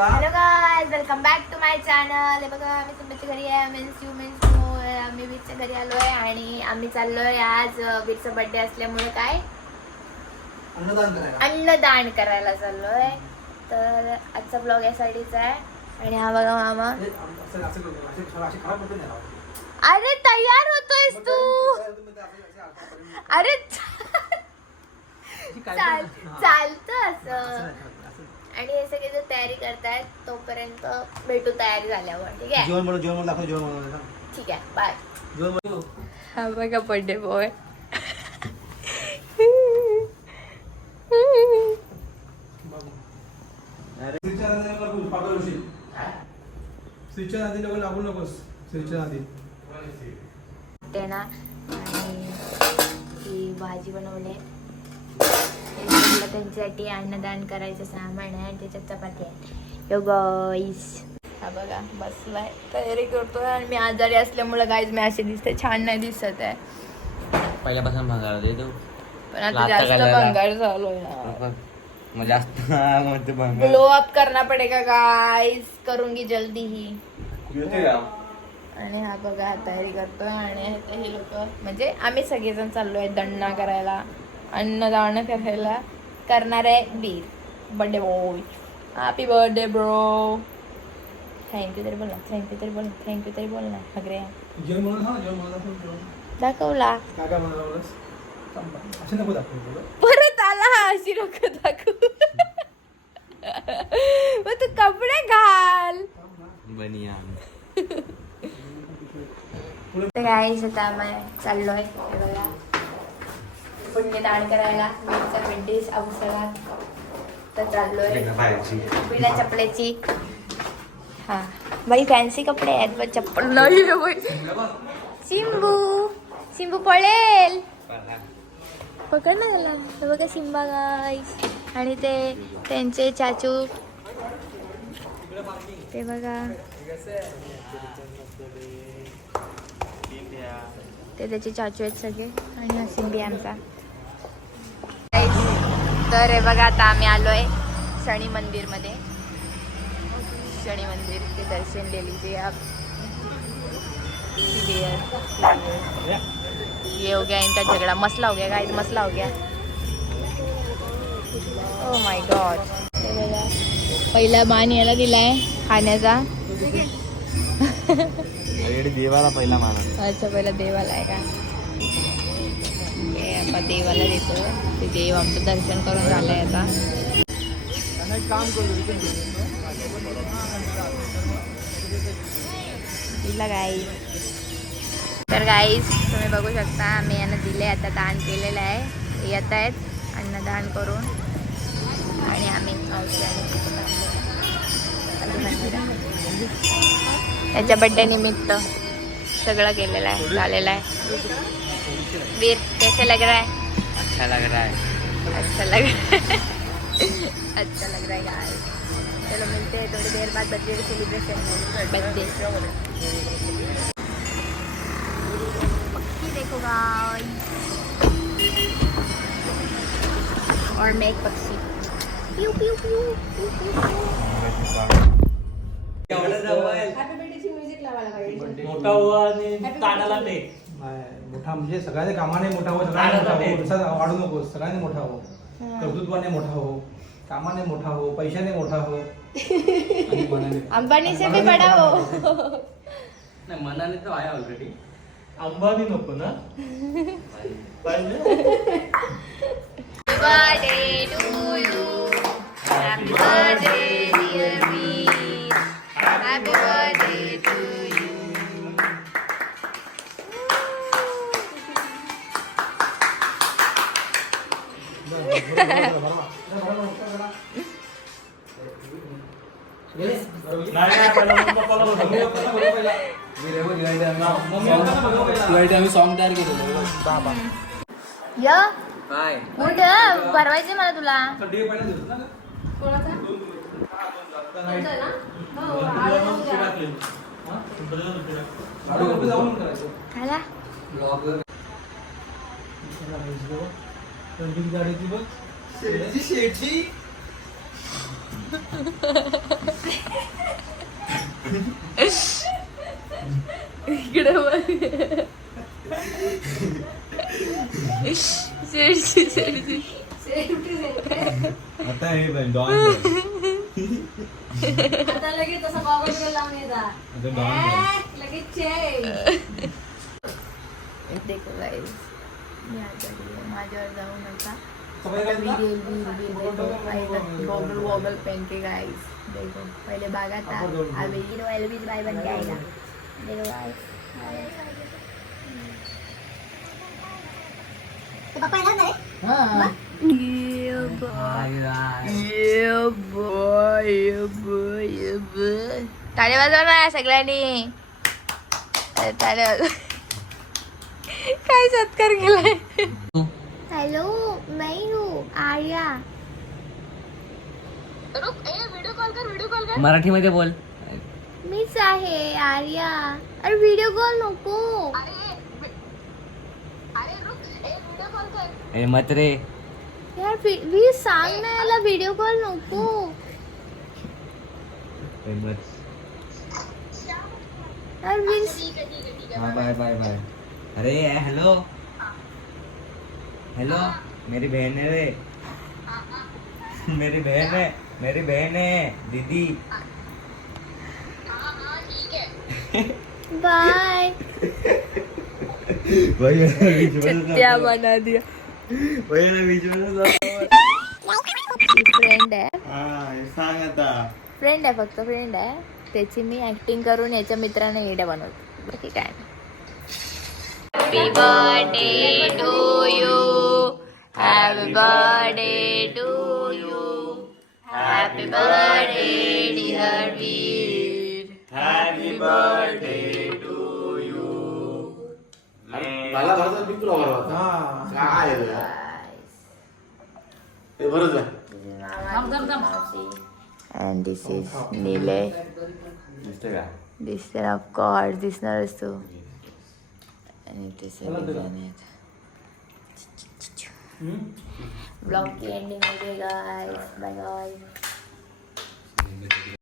Hello guys, welcome back to my channel. हे बघा, आम्ही तुमच्या घरी आहे. आम्ही वीरच्या घरी आलोय आणि आम्ही चाललोय आज वीरचा बर्थडे असल्यामुळे काय अन्नदान करायला चाललोय. तर आजचा ब्लॉग यासाठीच आहे. आणि हा बघा मामा. अरे तयार होतोयस तू. अरे चालतं असं. आणि हे सगळे जर तयारी करतायत तोपर्यंत भेटू तयारी झाल्यावर. ठीक आहे, जेवण दाखव. जेवण ठीक आहे, बाय. हा बघा बर्थडे बॉय. स्विचच्या आधी लागू नकोस. स्विचच्या आधी ते ना. आणि ही भाजी बनवली. त्यांच्यासाठी अन्नदान करायचं सामान आहे आणि त्याच्यात चपाती आहे. यो गाईस, हा बघा बसलाय तयारी करतोय. आणि मी आजारी असल्यामुळे गाईज मी असे दिसते, छान नाही दिसत आहे. पहिल्यापासून भंगार देतो, पण आता जास्त भंगार झालोय ना. मग जास्त ग्लो अप करना पडेगा गाईज, करूंगी जल्दी ही. आणि हा बघा तयारी करतोय. आणि हे लोक म्हणजे आम्ही सगळेजण चाललोय दंडा करायला, अन्नदान करायला. करणार आहे बीर birthday boy. Happy birthday bro. Thank you तरी बोल ना. थँक्यू तरी बोल ना. सगळे दाखवला परत आला. अशी लोक दाखवू. मग तू कपडे घाल. बनियान. तर गाईस आता आम्ही चाललोय बघा पुण्यदान करायला वीरचा बर्थडे अवसरात. तर चाललोय बिना चपलेची. हा बाई फॅन्सी कपडे आहेत पण चप्पल नाही. सिंबू पळेल. पकड ना त्याला. हे बघा सिम्बा गाईस. आणि ते त्यांचे चाचू ते बघा, ते त्याचे चाचू आहेत सगळे. आणि हा सिंबी आमचा. तर हे बघा आता आम्ही आलोय शनी मंदिरमध्ये. शनी मंदिर के दर्शन ले लीजिए आप. ये हो गया इनका झगड़ा. मसला हो गया गाइस, मसला हो गया. Oh my God. पहिला मान याला दिलाय खाण्याचा. देवाला पहिला माना. अच्छा, पहिला देवाला आहे का. आपण देवाला देतो. ते देव आमचं दर्शन करून झालंय आता. गाईस, तर गाईस तुम्ही बघू शकता आम्ही यांना दिले. आता दान केलेलं आहे. येत आहेत अन्नदान करून. आणि आम्ही त्याच्या बर्थडे निमित्त सगळं केलेलं आहे, झालेलं आहे. वीर कैसे लग रहा है? अच्छा लग रहा है. अच्छा लग रहा है. अच्छा लग रहा है गाइस. चलो मिलते हैं थोड़ी देर बाद बर्थडे सेलिब्रेशन में. बर्थडे पक्षी देखो गाइस. और मैं एक पक्षी. पिऊ पिऊ पिऊ मोठा हुआ आणि ताडाला ते मोठा म्हणजे सगळ्यांनी कामाने मोठा हो. सगळ्यांनी मोठा हो. नुसता वाढू नको. सगळ्यांनी मोठा हो. कर्तृत्वाने मोठा हो. कामाने मोठा हो. पैशाने मोठा हो. अंबानी से भी बड़ा हो. नाही, मनाने तर आहे ऑलरेडी. अंबानी नको ना Birthday to you. Happy birthday dear Veer. Happy birthday to you. आम्ही सॉन्ग तयार केलेलं. या काय कुठं भरवायचं मला तुला. खाला शेटची हे पण डॉन आता लगेच तसं गॉगल बिगल लावून येतात. लगेच change. देखो गाइस मी आता माझ्यावर जाऊ नका सगळे काय तुला? गॉगल वॉगल पहन के गाइस देखो पहले भागा था अभी मोबाइल भी भाई बन जाएगा देखो गाइस टाळे वाजवा ना सगळ्यांनी टाळे वाजवा काय सत्कार केलाय हेलो मैं हूँ आर्या व्हिडिओ कॉल कर मराठीमध्ये बोल मीच आहे आर्या अरे व्हिडिओ कॉल नको ए मत रे यार मी सांग ना याला व्हिडिओ कॉल नको ए मत यार मी बाय बाय बाय अरे हेलो हेलो मेरी बहन है रे मेरी बहन है दीदी बाय भैया बना दिया बीच में फ्रेंड आहे सांग आता फ्रेंड आहे फक्त फ्रेंड आहे त्याची मी ऍक्टिंग करून याच्या मित्राने येड्या बनवतो बाकी काय नाही happy birthday to you happy birthday to you happy birthday dear Veer happy birthday to you मला भरतात मी तुला भरवत हा काय ते बरंच आहे And this is Nile. दिसते का दिसते ऑफ कोर्स दिसणारच तू आणि ते सगळे जण आहेत ब्लॉग की एंडिंग मध्ये गाइस बाय बाय